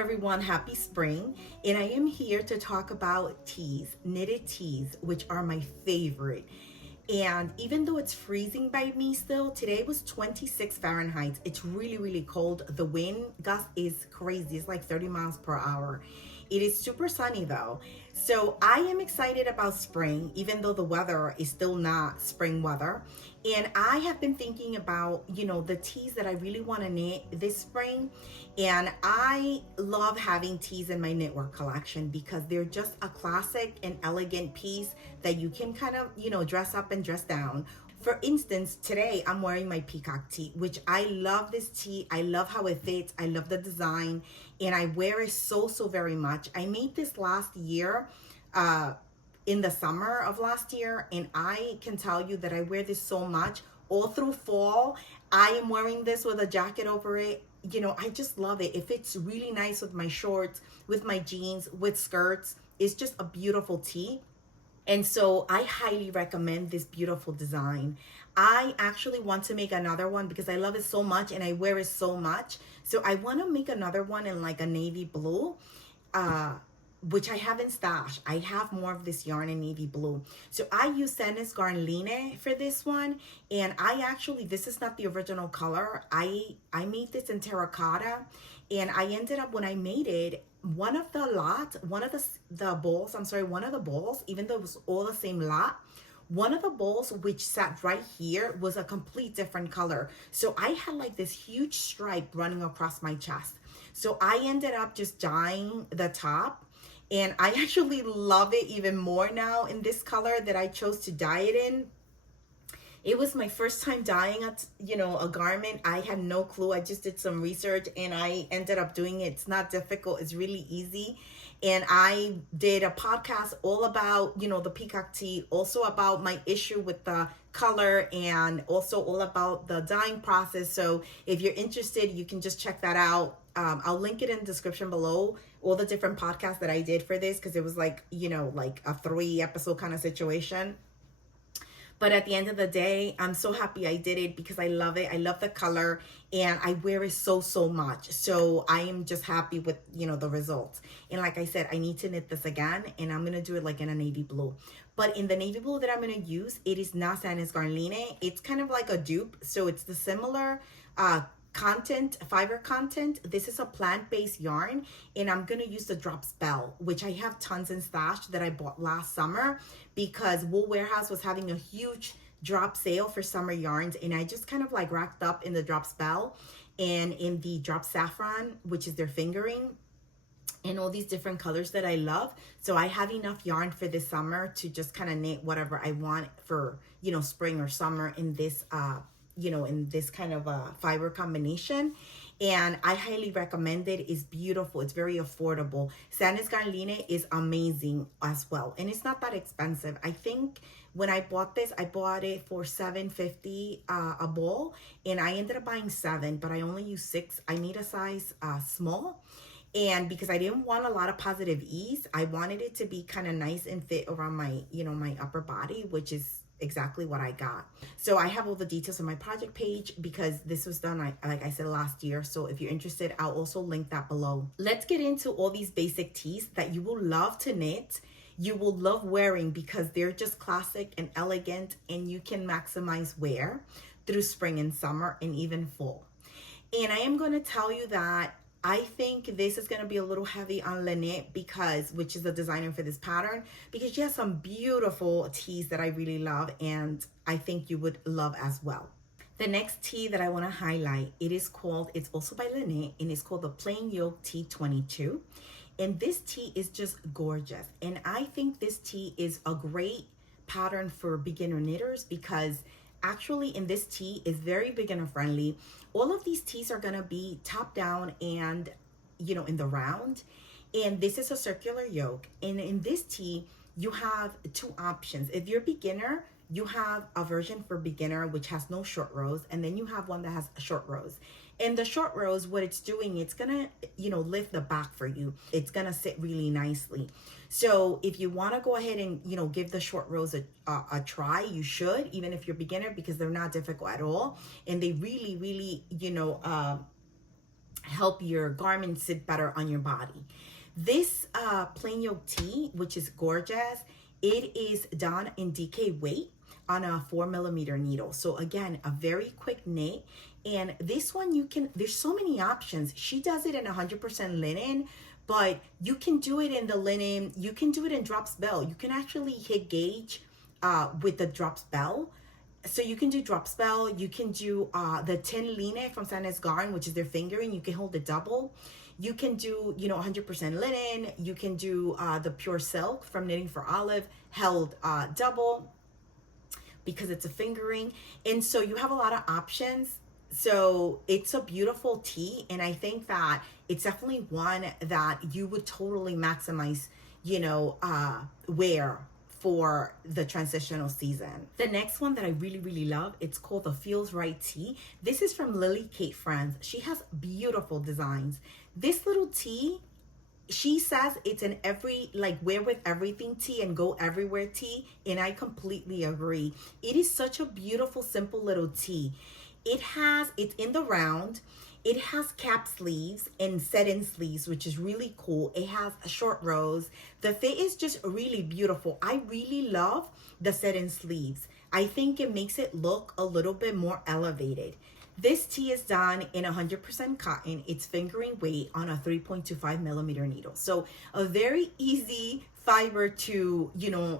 everyone, happy spring. And I am here to talk about tees, knitted tees, which are my favorite. And even though it's freezing by me still, today was 26 Fahrenheit. It's really, really cold. The wind gust is crazy. It's like 30 miles per hour. It is super sunny though. So I am excited about spring, even though the weather is still not spring weather. And I have been thinking about, the tees that I really want to knit this spring. And I love having tees in my knitwear collection because they're just a classic and elegant piece that you can kind of, dress up and dress down. For instance, today I'm wearing my Peacock Tee, which I love this tee. I love how it fits. I love the design and I wear it so very much. I made this last year, in the summer of last year, and I can tell you that I wear this so much all through fall. I am wearing this with a jacket over it. I just love it. It fits really nice with my shorts, with my jeans, with skirts. It's just a beautiful tee. And so I highly recommend this beautiful design. I actually want to make another one because I love it so much and I wear it so much. So I want to make another one in like a navy blue, which I haven't stashed. I have more of this yarn in navy blue. So I use Sanis Garnline for this one. And this is not the original color. I made this in terracotta. And I ended up, when I made it, one of the balls, even though it was all the same lot, one of the balls which sat right here was a complete different color. So I had like this huge stripe running across my chest. So I ended up just dyeing the top. And I actually love it even more now in this color that I chose to dye it in. It was my first time dyeing a garment. I had no clue. I just did some research and I ended up doing it. It's not difficult. It's really easy. And I did a podcast all about, the Peacock Tee, also about my issue with the color and also all about the dyeing process. So if you're interested, you can just check that out. I'll link it in the description below, all the different podcasts that I did for this, because it was like, like a 3-episode kind of situation. But at the end of the day, I'm so happy I did it because I love it. I love the color and I wear it so much. So I am just happy with, the results. And like I said, I need to knit this again and I'm going to do it like in a navy blue. But in the navy blue that I'm going to use, it is not Sanis Garnline. It's kind of like a dupe. So it's the similar fiber content. This is a plant-based yarn and I'm gonna use the drop spell, which I have tons in stash that I bought last summer because Wool Warehouse was having a huge drop sale for summer yarns, and I just kind of like racked up in the drop spell and in the drop saffron, which is their fingering, and all these different colors that I love. So I have enough yarn for this summer to just kind of knit whatever I want for, spring or summer in this in this kind of a fiber combination. And I highly recommend it. It's beautiful. It's very affordable. Sanis Garnline is amazing as well. And it's not that expensive. I think when I bought this, I bought it for $7.50 a ball. And I ended up buying 7, but I only used 6. I need a size small. And because I didn't want a lot of positive ease, I wanted it to be kind of nice and fit around my, my upper body, which is exactly what I got. So I have all the details on my project page because this was done, like I said, last year. So if you're interested, I'll also link that below. Let's get into all these basic tees that you will love to knit. You will love wearing because they're just classic and elegant and you can maximize wear through spring and summer and even fall. And I am going to tell you that I think this is going to be a little heavy on Lynette which is the designer for this pattern, because she has some beautiful tees that I really love and I think you would love as well. The next tee that I want to highlight, it's also by Lynette, and it's called the Plain Yoke Tee 22. And this tee is just gorgeous. And I think this tee is a great pattern for beginner knitters because actually in this tee is very beginner friendly. All of these tees are gonna be top down and in the round, and this is a circular yoke. And in this tee you have 2 options. If you're a beginner, you have a version for beginner which has no short rows, and then you have one that has short rows. And the short rows, what it's doing, it's gonna lift the back for you. It's gonna sit really nicely. So if you want to go ahead and give the short rows a try, you should, even if you're beginner, because they're not difficult at all, and they really help your garments sit better on your body. This plain yoke tee, which is gorgeous, it is done in DK weight on a 4mm needle. So again, a very quick knit. And this one, there's so many options. She does it in 100% linen, but you can do it in the linen. You can do it in drops bell. You can actually hit gauge with the drops bell. So you can do drop spell, you can do the 10 line from Santa's Garden, which is their fingering. You can hold it double. You can do, 100% linen. You can do the pure silk from Knitting for Olive, held double because it's a fingering. And so you have a lot of options. So it's a beautiful tee. And I think that it's definitely one that you would totally maximize, wear for the transitional season. The next one that I really, really love, it's called the Feels Right Tee. This is from Lily Kate Friends. She has beautiful designs. This little tee, she says it's an wear with everything tee and go everywhere tee, and I completely agree. It is such a beautiful, simple little tee. It's in the round. It has cap sleeves and set-in sleeves, which is really cool. It has short rows. The fit is just really beautiful. I really love the set-in sleeves. I think it makes it look a little bit more elevated. This tee is done in 100% cotton. It's fingering weight on a 3.25mm needle. So a very easy fiber to,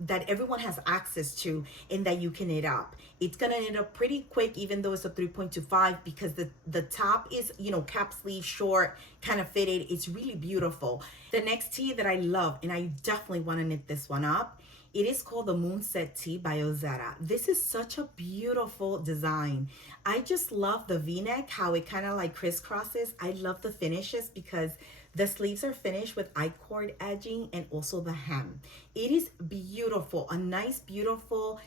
that everyone has access to and that you can knit up. It's gonna knit up pretty quick, even though it's a 3.25, because the top is, cap sleeve, short, kind of fitted. It's really beautiful. The next tee that I love, and I definitely wanna knit this one up, it is called the Moonset Tee by Ozetta. This is such a beautiful design. I just love the V-neck, how it kind of like crisscrosses. I love the finishes because the sleeves are finished with I-cord edging and also the hem. It is beautiful, a nice, beautiful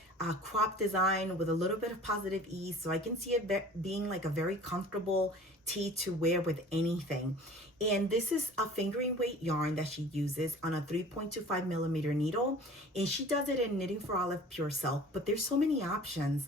crop design with a little bit of positive ease. So I can see it being like a very comfortable tee to wear with anything. And this is a fingering weight yarn that she uses on a 3.25mm needle. And she does it in Knitting for Olive Pure Silk, but there's so many options.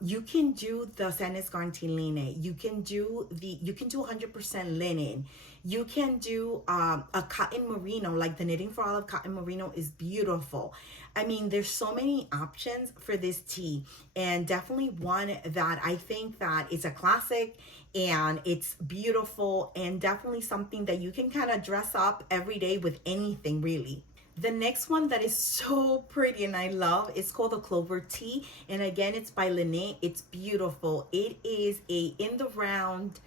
You can do the Santa's Garden linen. You can do 100% linen. You can do a cotton merino, like the Knitting for Olive cotton merino is beautiful. I mean, there's so many options for this tee, and definitely one that I think that it's a classic and it's beautiful, and definitely something that you can kind of dress up every day with anything really. The next one that is so pretty and I love is called the Clover Tee, and again, it's by Lene. It's beautiful. It is a in the round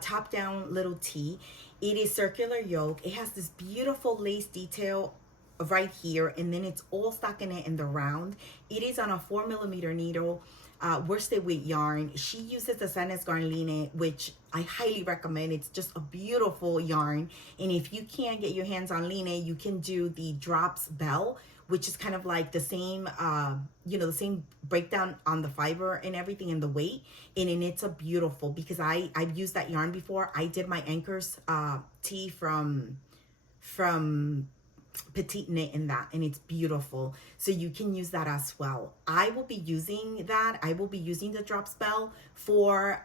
top down little tee. It is circular yoke. It has this beautiful lace detail right here, and then it's all stockinette in the round. It is on a 4mm needle, worsted weight yarn. She uses the Santa's Garden linen, which I highly recommend. It's just a beautiful yarn. And if you can't get your hands on linen, you can do the drops bell, which is kind of like the same, the same breakdown on the fiber and everything and the weight. And it's a beautiful, because I've used that yarn before. I did my Anker's tee from PetiteKnit in that, and it's beautiful. So you can use that as well. I will be using that. I will be using the drop spell for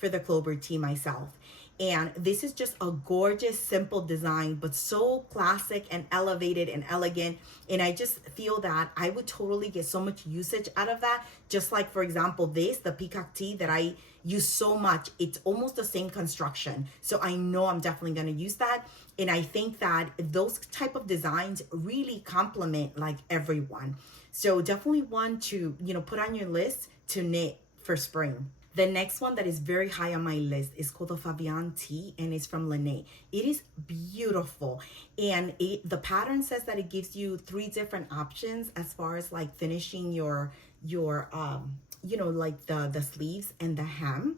the Clover Tee myself. And this is just a gorgeous, simple design, but so classic and elevated and elegant. And I just feel that I would totally get so much usage out of that. Just like, for example, the Peacock Tee that I use so much, it's almost the same construction. So I know I'm definitely gonna use that. And I think that those type of designs really complement like everyone. So definitely one to, put on your list to knit for spring. The next one that is very high on my list is called the Fabienne Tee, and it's from Lene. It is beautiful, and the pattern says that it gives you 3 different options as far as like finishing your like the sleeves and the hem.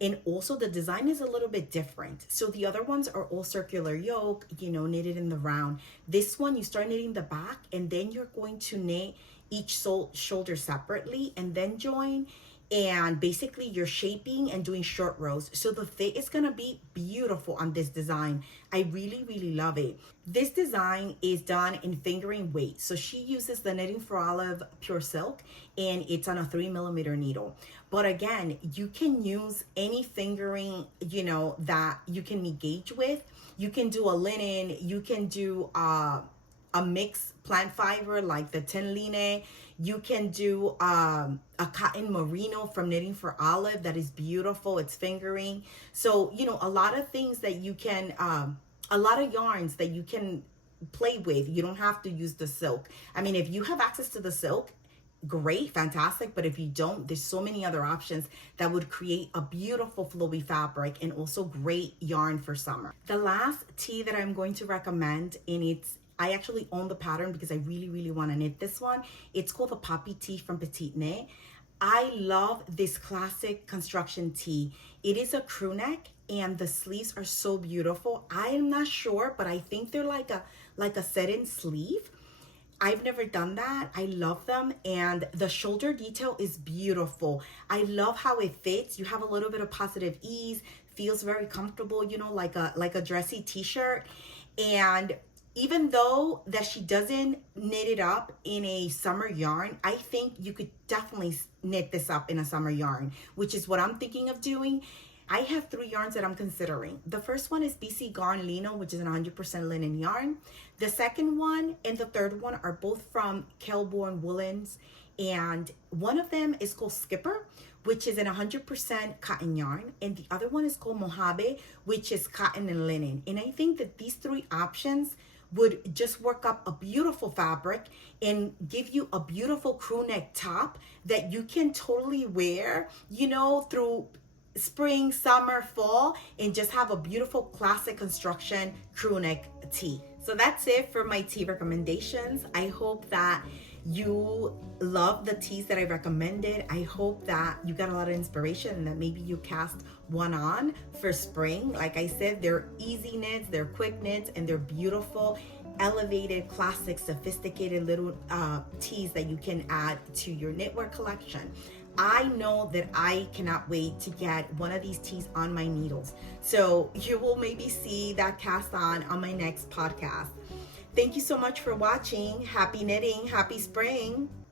And also the design is a little bit different. So the other ones are all circular yoke, knitted in the round. This one, you start knitting the back, and then you're going to knit each shoulder separately and then join. and basically you're shaping and doing short rows. So the fit is gonna be beautiful on this design. I really, really love it. This design is done in fingering weight. So she uses the Knitting for Olive Pure Silk, and it's on a 3mm needle. But again, you can use any fingering, you know, that you can engage with. You can do a linen, you can do a mixed plant fiber like the tenline. You can do a cotton merino from Knitting for Olive that is beautiful. It's fingering. So, you know, a lot of things that you can, a lot of yarns that you can play with. You don't have to use the silk. I mean, if you have access to the silk, great, fantastic. But if you don't, there's so many other options that would create a beautiful flowy fabric and also great yarn for summer. The last tee that I'm going to recommend, and I actually own the pattern because I really, really want to knit this one. It's called the Poppy Tee from PetiteKnit. I love this classic construction tee. It is a crew neck and the sleeves are so beautiful. I am not sure, but I think they're like a set-in sleeve. I've never done that. I love them, and the shoulder detail is beautiful. I love how it fits. You have a little bit of positive ease, feels very comfortable, you know, like a dressy t-shirt. And even though that she doesn't knit it up in a summer yarn, I think you could definitely knit this up in a summer yarn, which is what I'm thinking of doing. I have 3 yarns that I'm considering. The first one is BC Garn Lino, which is an 100% linen yarn. The second one and the third one are both from Kelborn Woolens, and one of them is called Skipper, which is an 100% cotton yarn, and the other one is called Mojave, which is cotton and linen. And I think that these 3 options would just work up a beautiful fabric and give you a beautiful crew neck top that you can totally wear, you know, through spring, summer, fall, and just have a beautiful classic construction crew neck tee. So that's it for my tee recommendations. I hope that you love the tees that I recommended. I hope that you got a lot of inspiration and that maybe you cast one on for spring. Like I said, they're easy knits, they're quick knits, and they're beautiful, elevated, classic, sophisticated little tees that you can add to your knitwear collection. I know that I cannot wait to get one of these tees on my needles. So you will maybe see that cast on my next podcast. Thank you so much for watching. Happy knitting, happy spring.